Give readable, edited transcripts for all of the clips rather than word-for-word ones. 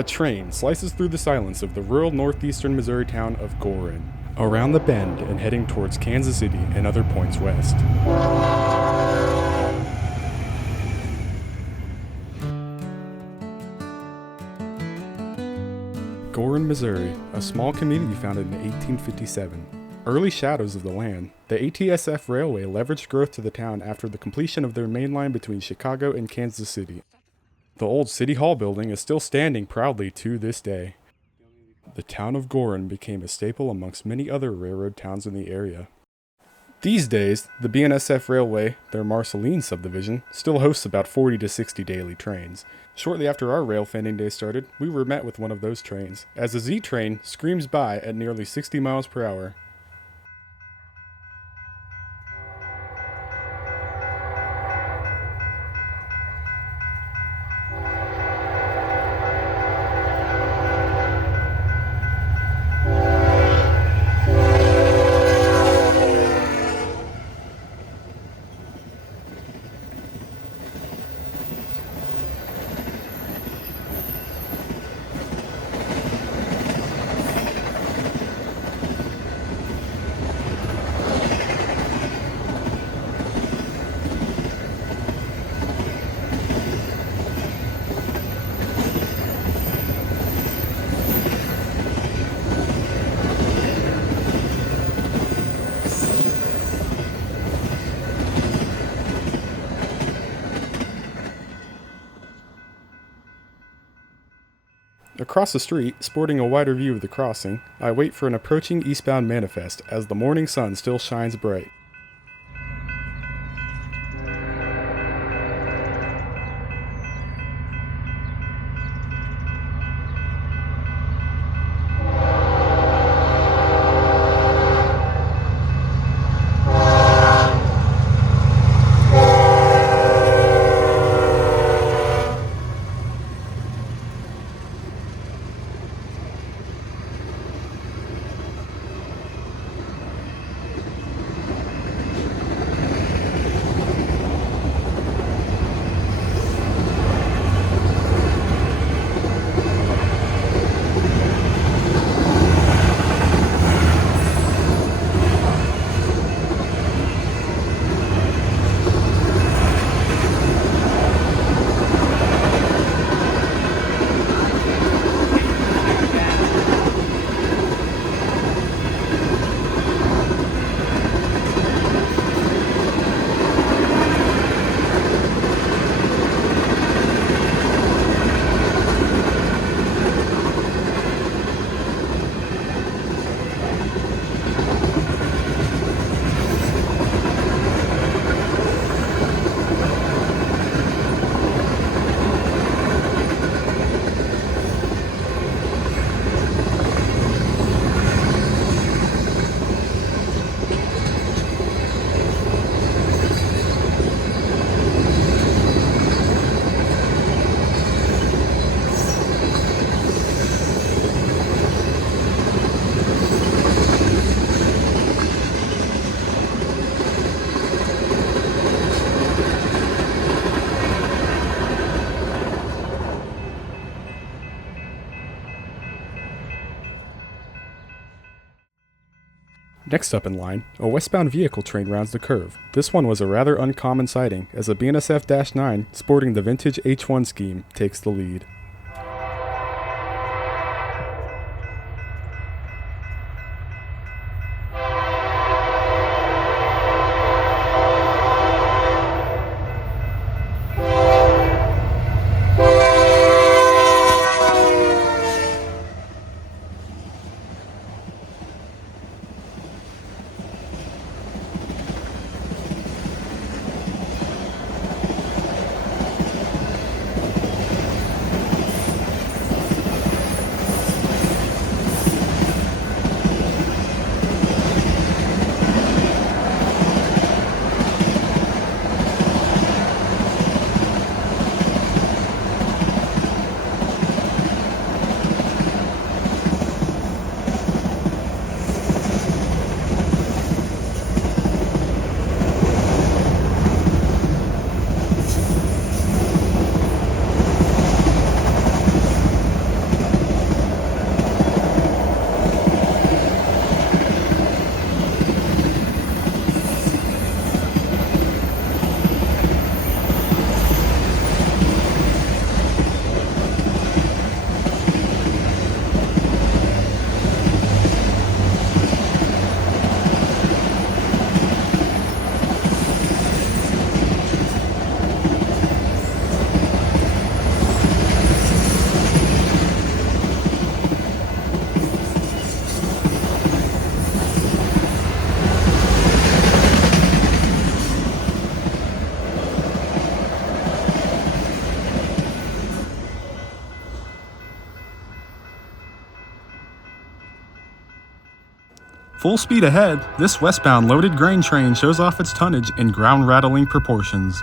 A train slices through the silence of the rural northeastern Missouri town of Gorin, around the bend and heading towards Kansas City and other points west. Gorin, Missouri, a small community founded in 1857. Early shadows of the land, the ATSF Railway leveraged growth to the town after the completion of their main line between Chicago and Kansas City. The old City Hall building is still standing proudly to this day. The town of Gorin became a staple amongst many other railroad towns in the area. These days, the BNSF Railway, their Marceline subdivision, still hosts about 40 to 60 daily trains. Shortly after our rail fanning day started, we were met with one of those trains, as a Z train screams by at nearly 60 miles per hour. Across the street, sporting a wider view of the crossing, I wait for an approaching eastbound manifest as the morning sun still shines bright. Next up in line, a westbound vehicle train rounds the curve. This one was a rather uncommon sighting, as a BNSF-9 sporting the vintage H1 scheme takes the lead. Full speed ahead, this westbound loaded grain train shows off its tonnage in ground-rattling proportions.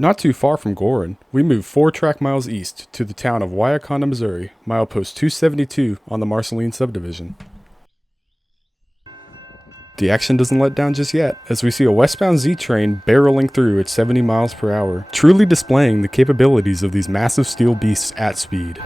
Not too far from Gorin, we move 4 track miles east to the town of Wyaconda, Missouri, milepost 272 on the Marceline subdivision. The action doesn't let down just yet, as we see a westbound Z train barreling through at 70 miles per hour, truly displaying the capabilities of these massive steel beasts at speed.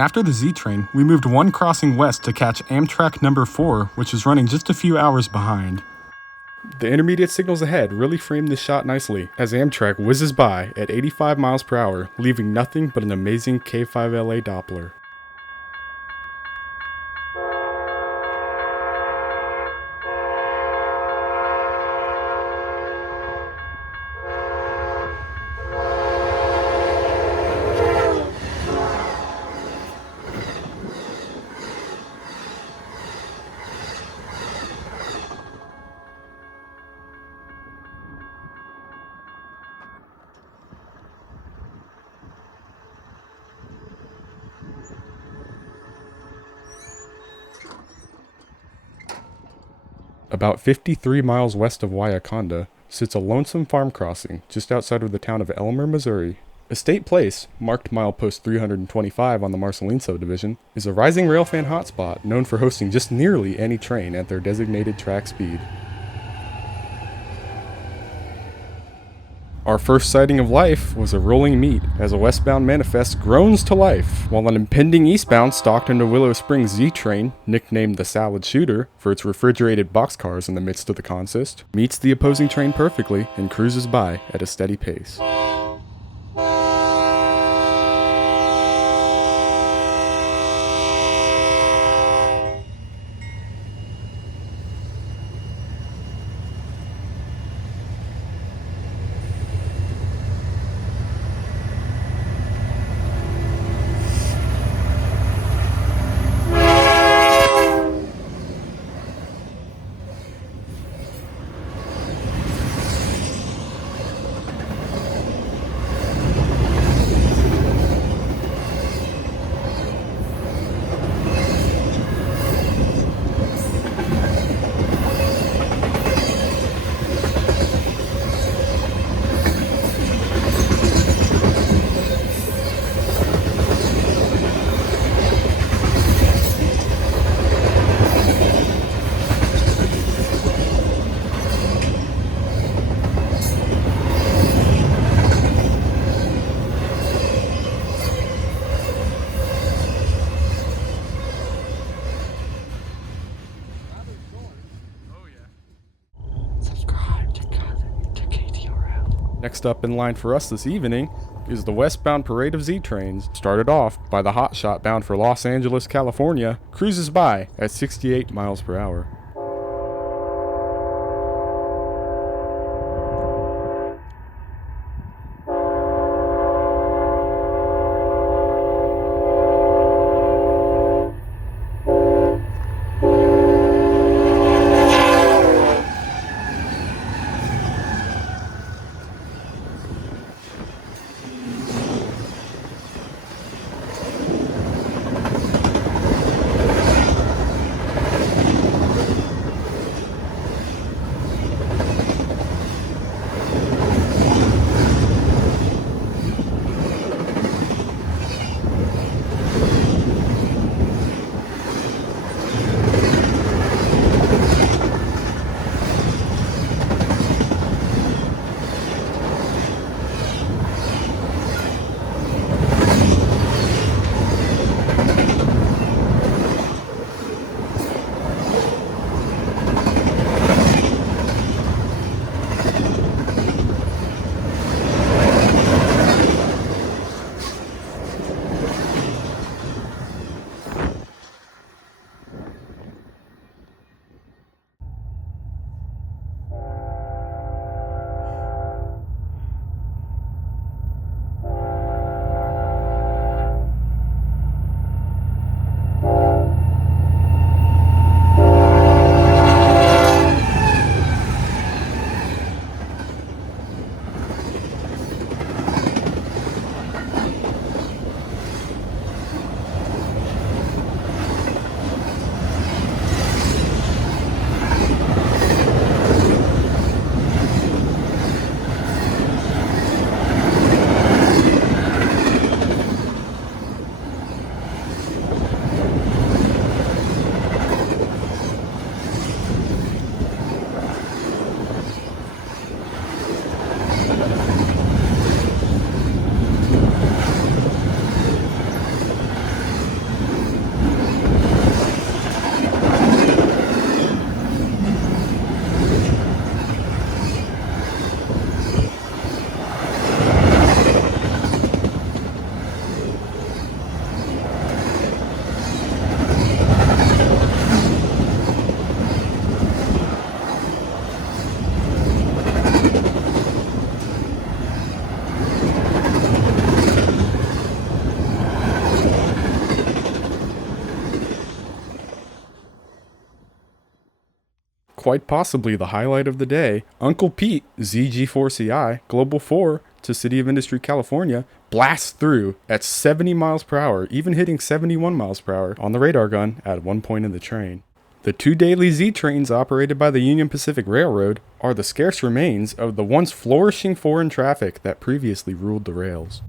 After the Z train, we moved 1 crossing west to catch Amtrak number 4, which is running just a few hours behind. The intermediate signals ahead really frame this shot nicely, as Amtrak whizzes by at 85 miles per hour, leaving nothing but an amazing K5LA Doppler. About 53 miles west of Wyaconda sits a lonesome farm crossing just outside of the town of Elmer, Missouri. Estate Place, marked milepost 325 on the Marceline subdivision, is a rising railfan hotspot known for hosting just nearly any train at their designated track speed. Our first sighting of life was a rolling meet as a westbound manifest groans to life, while an impending eastbound stalked into Willow Springs Z train, nicknamed the Salad Shooter for its refrigerated boxcars in the midst of the consist, meets the opposing train perfectly and cruises by at a steady pace. Next up in line for us this evening is the westbound parade of Z trains, started off by the hotshot bound for Los Angeles, California, cruises by at 68 miles per hour. Quite possibly the highlight of the day, Uncle Pete, ZG4CI, Global 4, to City of Industry, California, blasts through at 70 miles per hour, even hitting 71 miles per hour on the radar gun at one point in the train. The two daily Z trains operated by the Union Pacific Railroad are the scarce remains of the once flourishing foreign traffic that previously ruled the rails.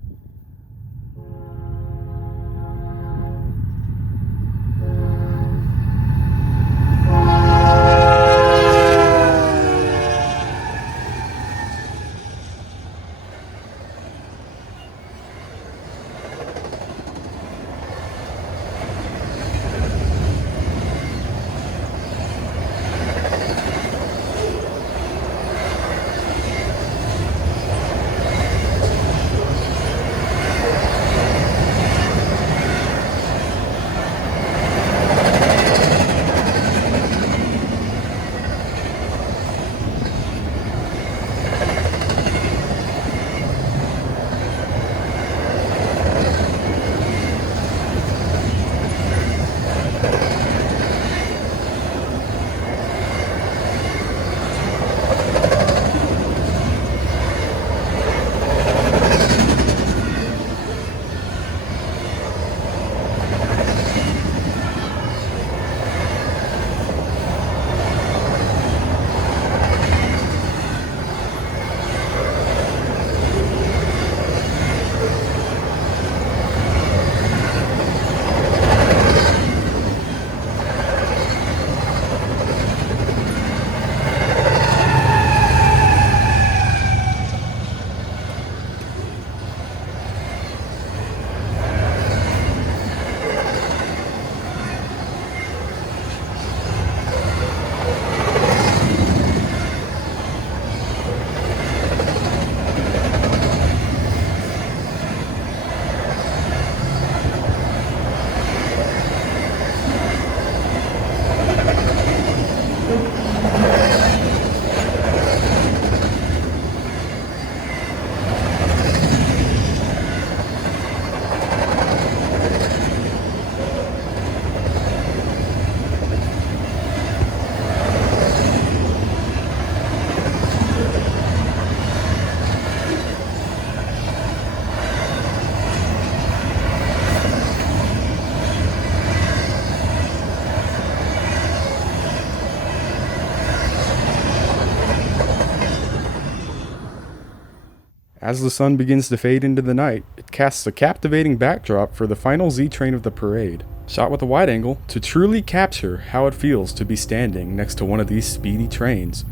As the sun begins to fade into the night, it casts a captivating backdrop for the final Z train of the parade, shot with a wide angle to truly capture how it feels to be standing next to one of these speedy trains.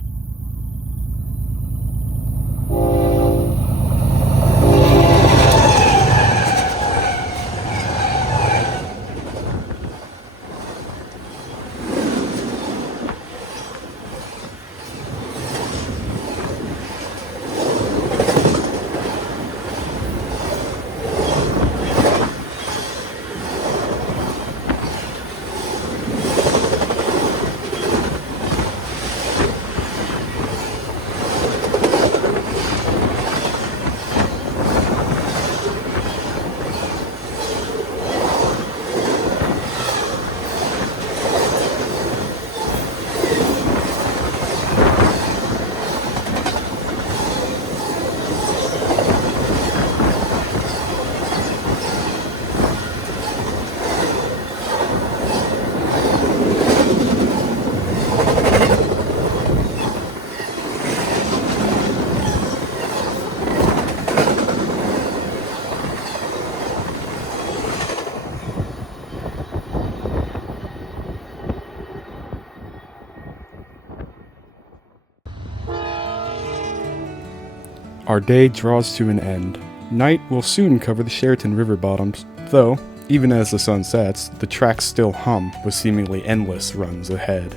Our day draws to an end. Night will soon cover the Sheraton river bottoms, though, even as the sun sets, the tracks still hum with seemingly endless runs ahead.